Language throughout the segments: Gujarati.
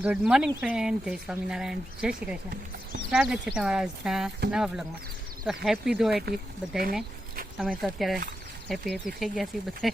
ગુડ મોર્નિંગ ફ્રેન્ડ જય સ્વામિનારાયણ. જય શ્રી કૃષ્ણ. સ્વાગત છે તમારા નવા બ્લોગમાં તો હેપી ધોવાટી બધાને અમે તો અત્યારે હેપી હેપી થઈ ગયા છીએ બધા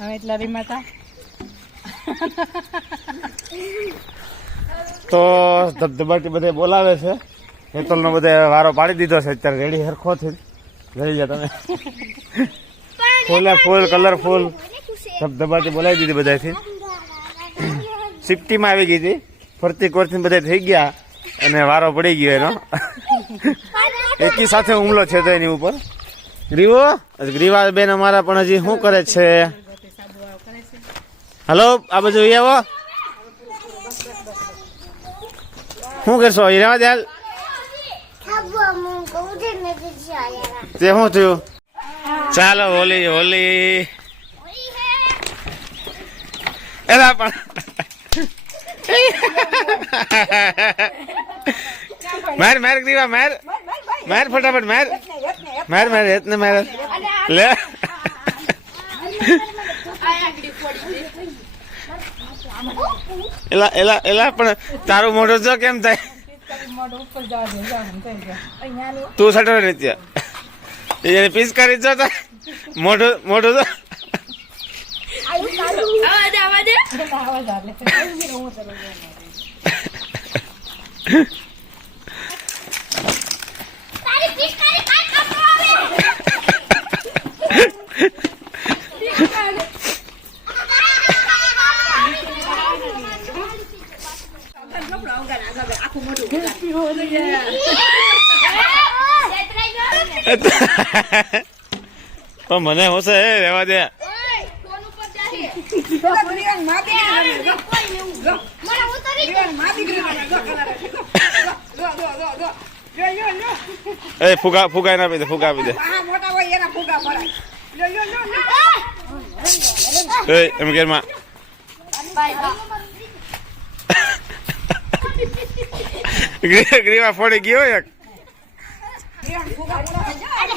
અમે એટલા રીમાતા તો ધબધબાટી બધે બોલાવે છે. હેતલનો બધે વારો પાડી દીધો છે. અત્યારે રેડી હરખો થઈ જોઈ ગયા તમે. ફૂલે ફૂલ કલરફુલ ધબધબાટી બોલાવી દીધી બધાથી સિફ્ટીમાં આવી ગઈ હતી. ફરતી કોરથી બધા થઈ ગયા અને વારો પડી ગયો એનો. એકી સાથે હુમલો છે તો એની ઉપર. ગ્રીવો? ગ્રીવા બેન અમારા પણ હજી શું કરે છે? હલો આ બાજુ આવો. શું કરશો? અહીં દયાલ તે શું થયું? ચાલો હોલી હોલી. એલા પણ માર માર ગ્રીવા માર. માર ફટાફટ માર. માર માર હેતને માર. લે. એલા એલા એલા પણ તારું મોઢું જો કેમ થાય? તું સટો નિત્ય એને પિચકારી જો તો. મોઢું મોઢું તો પણ મને હોશે હે એ રહેવા દે. એ ફુગા ફુગા ના દે ફુગા આપી દે. એ! એમ કે માં. ગ્રીવા ફોડી ગયો એક.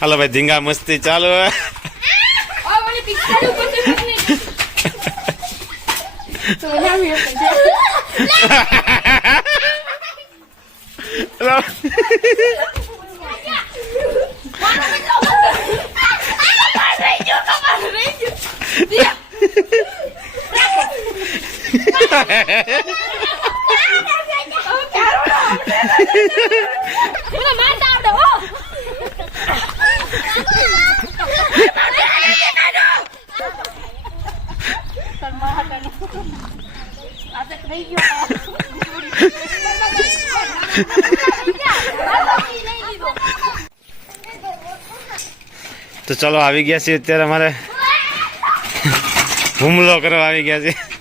હાલો ભાઈ ધીંગા મસ્તી ચાલુ Mira, તો ચલો આવી ગયા છીએ અત્યારે અમારે હુમલો કરવા આવી ગયા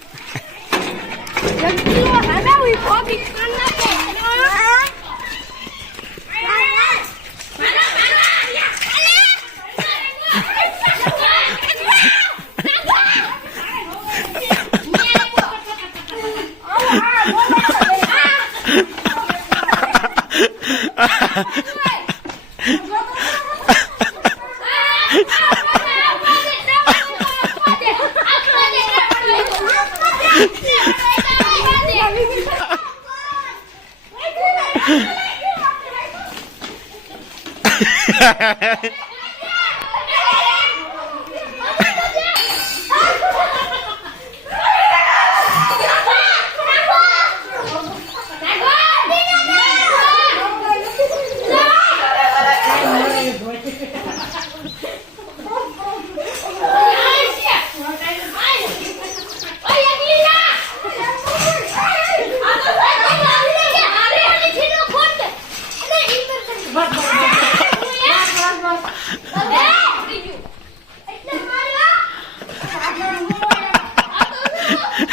Ha ha ha ha!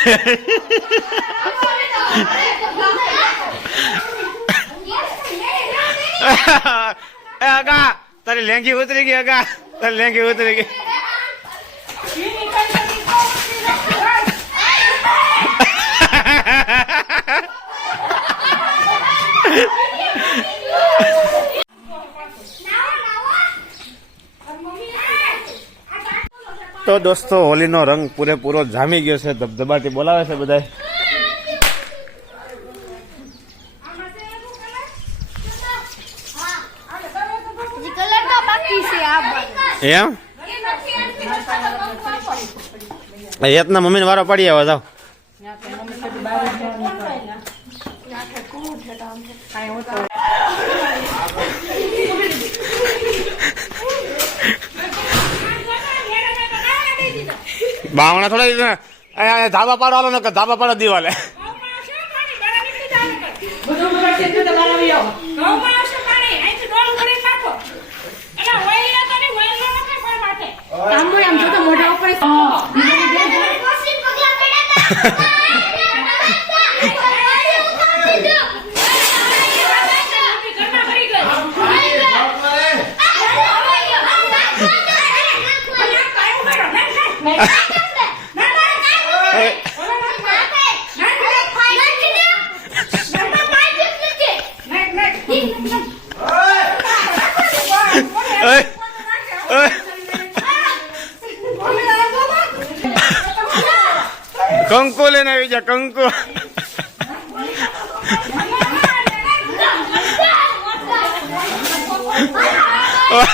એ અગા તારી લેંગી ઉતરી ગઈ અગા તારી લેંગી ઉતરી ગઈ. તો દોસ્તો હોલીનો રંગ પૂરેપૂરો જામી ગયો છે ધબધબાટી બોલાવે છે બધા એમ યતના મમ્મીને વારો પડી આવ્યો જાવ બાવણા થોડા દીધા અહીંયા ધાબા પાડો ને ધાબા પાડો દિવાલે. મોઢા ઉપર આવી જા કંકુ ઓય,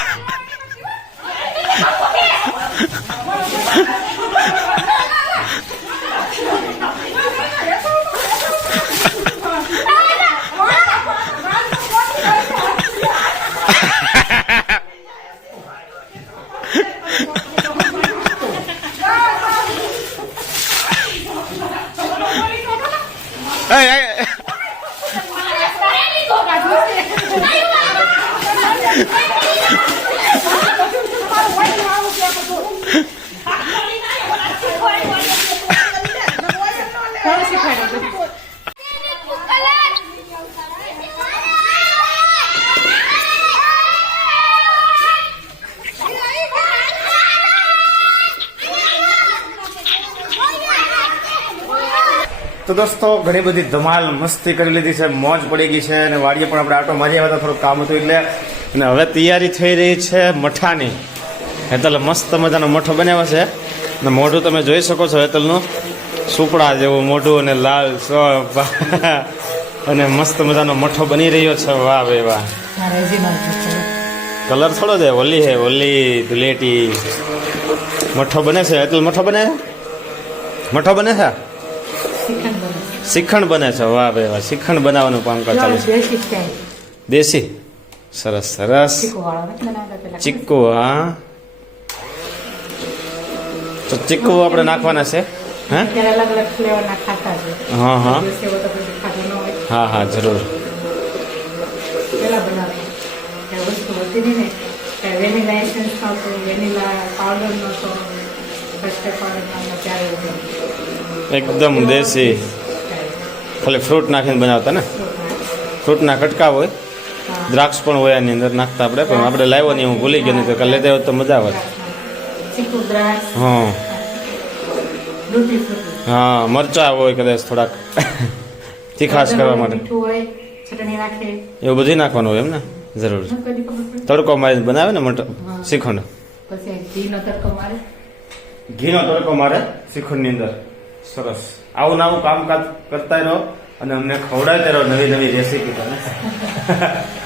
તો દોસ્તો ઘણી બધી ધમાલ મસ્તી કરી લીધી છે મોજ પડી ગઈ છે અને વાડીએ પણ આપણે આટો મારી આવ્યા થોડુંક કામ હતું એટલે. અને હવે તૈયારી થઈ રહી છે મઠાની. હેતલ મસ્ત મજાનો મઠો બનાવ્યો છે. અને મોઢું તમે જોઈ શકો છો હેતલનું. સુપડા જેવું મોઢું અને લાલ સ અને મસ્ત મજાનો મઠો બની રહ્યો છે. વાહ ભાઈ વાહ. કલર થોડો છે હોલી હે હોલી ધુલેટી. મઠો બને છે હેતલ મઠો બને? મઠો બને છે? શ્રીખંડ બને. છે. વાહ ભાઈ વાહ. શ્રીખંડ બનાવવાનું કામ કરતા છે? દેશી સરસ સરસ. ચીક્કુ હા. તો ચીકુ આપણે નાખવાના છે હે? હા હા. હા હા જરૂર. એકદમ દેશી. ખાલી ફ્રૂટ નાખીને બનાવતા ને? ફ્રૂટના કટકા હોય દ્રાક્ષ પણ હોય આની અંદર નાખતા આપણે પણ આપણે લાવ્યો નહીં હું ભૂલી ગયો નહીં તો કાલે લેતા તો મજા આવે. હા. હા મરચા હોય કદાચ થોડાક. તીખાશ કરવા માટે. એવું બધું નાખવાનું હોય એમ ને? જરૂર. તડકો મારીને બનાવે ને મટ શ્રીખંડ પછી ઘીનો તડકો મારે. ઘીનો તડકો મારે શ્રીખંડની અંદર. સરસ. આવું નવું કામકાજ કરતા રહો અને અમને ખવડાવતા રહો નવી નવી રેસીપી તમે.